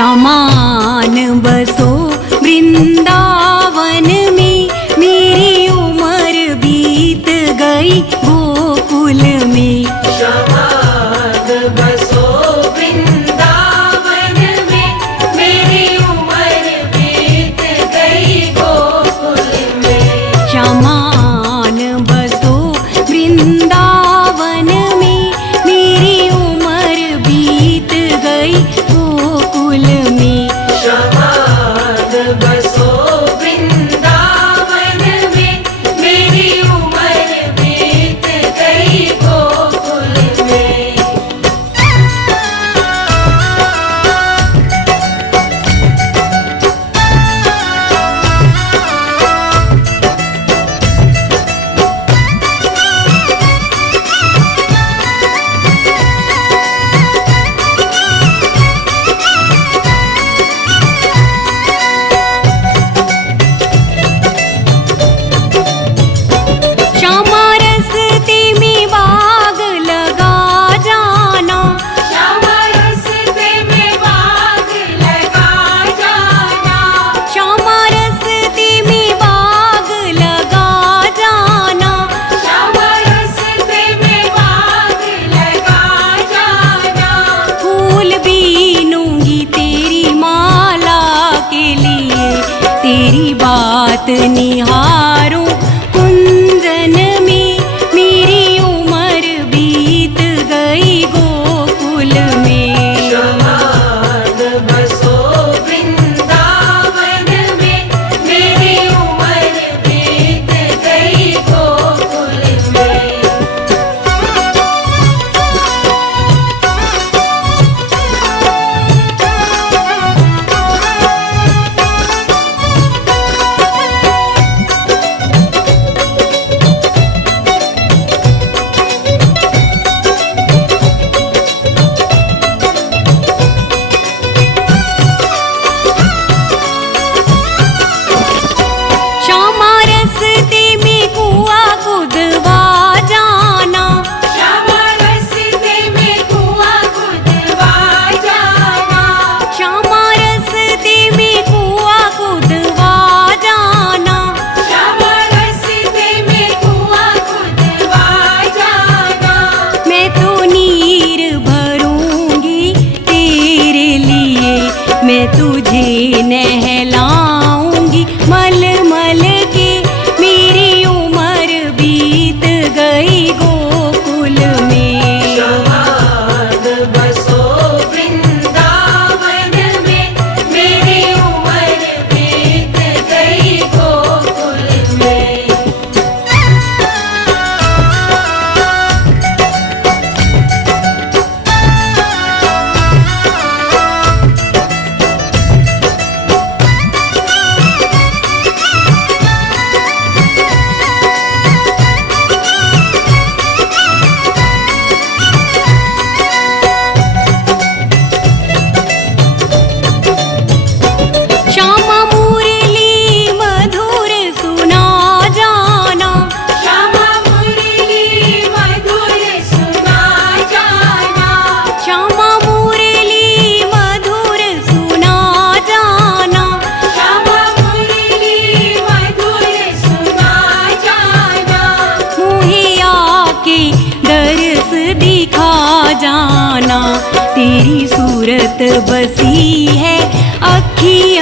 श्यामान बसो वृंदावन में, मेरी उम्र बीत गई गोकुल में। श्यामान बसो वृंदावन में, मेरी उम्र बीत गई गोकुल में। श्यामान बसो वृंदावन में, मेरी उम्र बीत गई गोकुल में। श्यामान बसो वृंदावन में, मेरी उम्र बीत गई गोकुल में। श्यामा रस्ते में बाग लगा जाना, श्यामा रस्ते में बाग लगा जाना। श्यामा रस्ते में बाग लगा जाना। श्यामा रस्ते में बाग लगा जाना। फूल बीनूंगी तेरी माला के लिए, तेरी बात निहारूं कुंजन में, मेरी उम्र बीत गई गोकुल में। श्यामान बसो वृंदावन में, मेरी उम्र बीत गई गोकुल में। श्यामा रस्ते में कुआं खुदवा जाना, श्यामा रस्ते में कुआं खुदवा जाना। श्यामा रस्ते में कुआं खुदवा जाना। श्यामा रस्ते में कुआं खुदवा जाना। मैं तो नीर भरूंगी तेरे लिए, मैं तुझे नहलाऊंगी मल मल के, मेरी उम्र बीत गई गोकुल में। श्यामान बसो वृंदावन में, मेरी उम्र बीत गई गोकुल में। श्यामा मुरली मधुर सुना जाना, श्यामा मुरली मधुर सुना जाना। श्यामा मुरली मधुर सुना जाना। श्यामा मुरली मधुर सुना जाना। मुझे आके दर्श दिखा जाना, तेरी सूरत बसी है अखियों